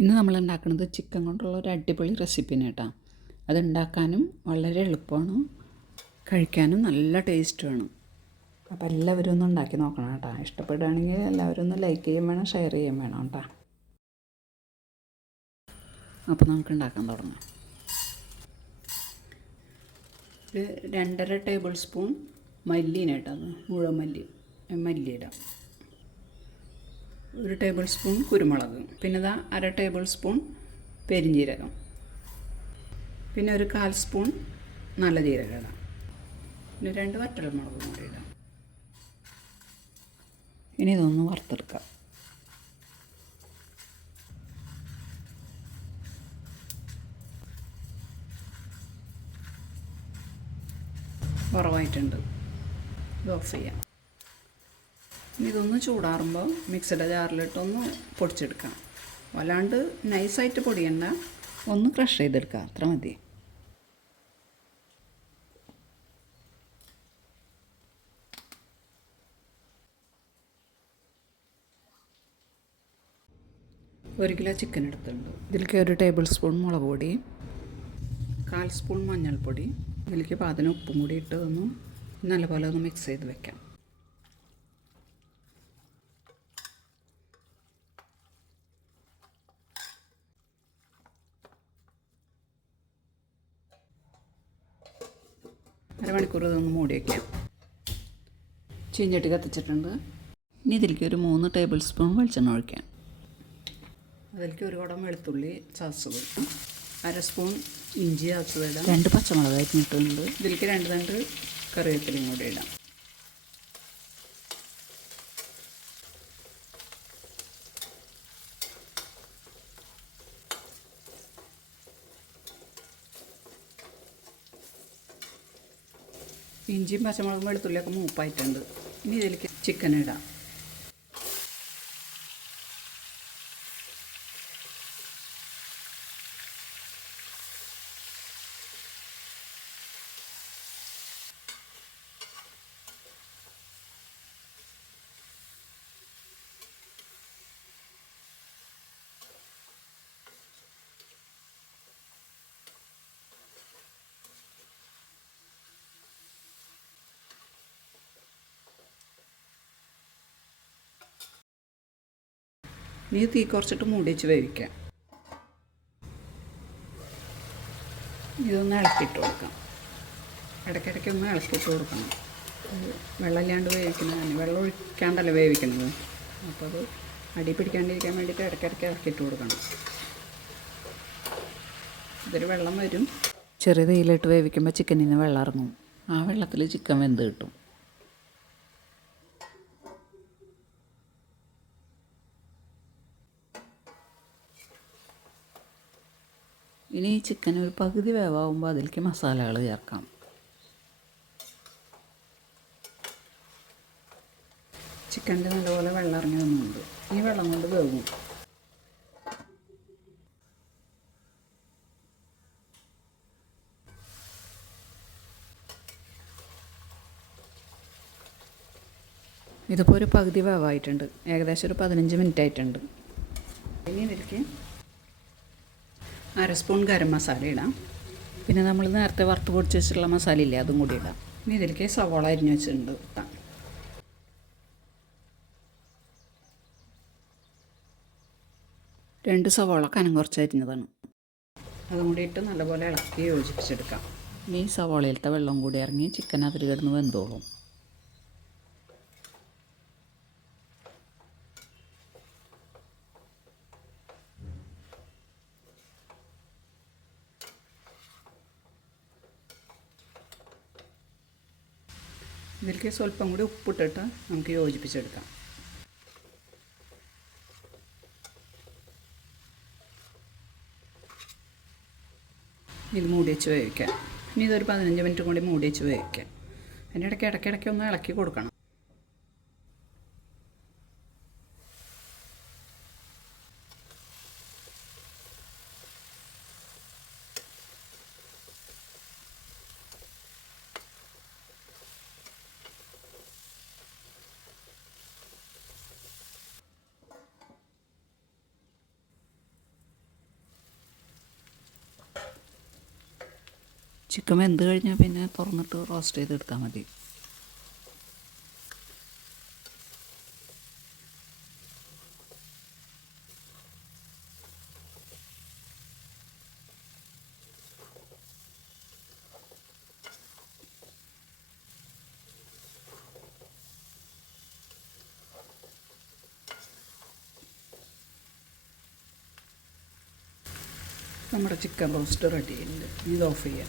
ഇന്ന് നമ്മൾ ഉണ്ടാക്കുന്നത് ചിക്കൻ കൊണ്ടുള്ള ഒരു അടിപൊളി റെസിപ്പിനെ കേട്ടോ. അത് ഉണ്ടാക്കാനും വളരെ എളുപ്പമാണ്. കഴിക്കാനും നല്ല ടേസ്റ്റുമാണ് അപ്പോൾ എല്ലാവരും ഒന്ന് ഉണ്ടാക്കി നോക്കണം കേട്ടോ. ഇഷ്ടപ്പെടുകയാണെങ്കിൽ എല്ലാവരും ഒന്ന് ലൈക്ക് ചെയ്യും വേണം ഷെയർ ചെയ്യും വേണം കേട്ടോ. അപ്പോൾ നമുക്ക് ഉണ്ടാക്കാൻ തുടങ്ങാം. ഒരു രണ്ടര ടേബിൾ സ്പൂൺ മല്ലീന ഇട്ടത് മുഴുവൻ മല്ലി മല്ലി ഇടാം ഒരു ടേബിൾ സ്പൂൺ കുരുമുളക് പിന്നെ ഇതാ അര ടേബിൾ സ്പൂൺ പെരിഞ്ജീരകം പിന്നെ ഒരു കാൽ സ്പൂൺ നല്ല ജീരകം ഇടാം. പിന്നെ രണ്ട് വറ്റൽമുളകും കൂടി ഇടാം. ഇനി ഇതൊന്ന് വറുത്തെടുക്കാം. കുറവായിട്ടുണ്ട്. ഇത് ഓഫ് ചെയ്യാം. ഇതൊന്ന് ചൂടാറുമ്പോൾ മിക്സിയുടെ ജാറിലിട്ടൊന്ന് പൊടിച്ചെടുക്കാം. വല്ലാണ്ട് നൈസായിട്ട് പൊടിയണ്ട. ഒന്ന് ക്രഷ് ചെയ്തെടുക്കുക അത്ര മതി. ഒരു കിലോ ചിക്കൻ എടുത്തിട്ടുണ്ട്. ഇതിലേക്ക് ഒരു ടേബിൾ സ്പൂൺ മുളക് പൊടി കാൽ സ്പൂൺ മഞ്ഞൾപ്പൊടി ഇതിലേക്ക് പാതിന് ഉപ്പും കൂടി ഇട്ട് ഒന്ന് നല്ലപോലെ ഒന്ന് മിക്സ് ചെയ്ത് വെക്കാം. അരമണിക്കൂർ ഇതൊന്ന് മൂടി വയ്ക്കാം ചീഞ്ഞട്ടി കത്തിച്ചിട്ടുണ്ട്. ഇനി ഇതിലേക്ക് ഒരു മൂന്ന് ടേബിൾ സ്പൂൺ വെളിച്ചെണ്ണ ഒഴിക്കാം. അതിലേക്ക് ഒരു കുടം വെളുത്തുള്ളി ചതച്ചത് അര സ്പൂൺ ഇഞ്ചി ചതച്ചത് ഇടാം രണ്ട് പച്ചമുളക് ഇട്ടുണ്ട് ഇതിലേക്ക് രണ്ട് രണ്ട് കറിവേപ്പിലയും കൂടി ഇടാം. ഇഞ്ചിയും പച്ചമുളകും വെളുത്തുള്ളിയൊക്കെ മൂപ്പായിട്ടുണ്ട്. ഇനി ഇതിലേക്ക് ചിക്കൻ ഇടാം. ഇനി തീ കുറച്ചിട്ട് മൂടി വെച്ച് വേവിക്കാം. ഇതൊന്ന് ഇളക്കിയിട്ട് കൊടുക്കാം. ഇടയ്ക്കിടയ്ക്ക് ഒന്ന് ഇളക്കിയിട്ട് കൊടുക്കണം. വെള്ളമില്ലാണ്ട് വേവിക്കുന്നതാണ്. വെള്ളം ഒഴിക്കാണ്ടല്ലേ വേവിക്കുന്നത്. അപ്പോൾ അത് അടി പിടിക്കാണ്ടിരിക്കാൻ വേണ്ടിയിട്ട് ഇടയ്ക്കിടയ്ക്ക് ഇളക്കിയിട്ട് കൊടുക്കണം. ഇതൊരു വെള്ളം വരും. ചെറിയ തീയിലിട്ട് വേവിക്കുമ്പോൾ ചിക്കനിൽ നിന്ന് വെള്ളം ഇറങ്ങും. ആ വെള്ളത്തിൽ ചിക്കൻ വെന്ത് കിട്ടും. ഇനി ചിക്കൻ ഒരു പകുതി വേവാകുമ്പോൾ അതിലേക്ക് മസാലകൾ ചേർക്കാം. ചിക്കന്റെ നല്ലപോലെ വെള്ളം ഇറങ്ങി വന്നുണ്ട് ഈ വെള്ളം കൊണ്ട് വേവും. ഇതിപ്പോൾ ഒരു പകുതി വേവായിട്ടുണ്ട്. ഏകദേശം ഒരു പതിനഞ്ച് മിനിറ്റ് ആയിട്ടുണ്ട്. ഇനി ഇതിലേക്ക് അര സ്പൂൺ ഗരം മസാല ഇടാം. പിന്നെ നമ്മൾ നേരത്തെ വറുത്ത് പൊടിച്ച് വെച്ചിട്ടുള്ള മസാല ഇല്ലേ അതും കൂടി ഇടാം. ഇനി ഇതിലേക്ക് സവോള അരിഞ്ഞ് വെച്ചിട്ടുണ്ട് ഇട്ടാം രണ്ട് സവോള കനം കുറച്ച് അരിഞ്ഞതാണ്. അതും കൂടി ഇട്ട് നല്ലപോലെ ഇളക്കി യോജിപ്പിച്ചെടുക്കാം. ഇനി സവോളയിലത്തെ വെള്ളം കൂടി ഇറങ്ങി ചിക്കൻ അതിൽ കിടന്ന് വെന്തോളും. ഇതിലേക്ക് സ്വല്പം കൂടി ഉപ്പിട്ടിട്ട് നമുക്ക് യോജിപ്പിച്ചെടുക്കാം. ഇത് മൂടി വെച്ച് വേവിക്കാം. ഇനി ഇതൊരു പതിനഞ്ച് മിനിറ്റ് കൂടി മൂടി വെച്ച് വേവിക്കാം. അതിന്റെ ഇടയ്ക്ക് ഇടയ്ക്കിടയ്ക്ക് ഒന്ന് ഇളക്കി കൊടുക്കണം. ചിക്കൻ വെന്ത് കഴിഞ്ഞാൽ പിന്നെ തുറന്നിട്ട് റോസ്റ്റ് ചെയ്തെടുത്താൽ മതി. നമ്മുടെ ചിക്കൻ റോസ്റ്റ് റെഡി ആയിട്ടുണ്ട് ഇത് ഓഫ് ചെയ്യാം.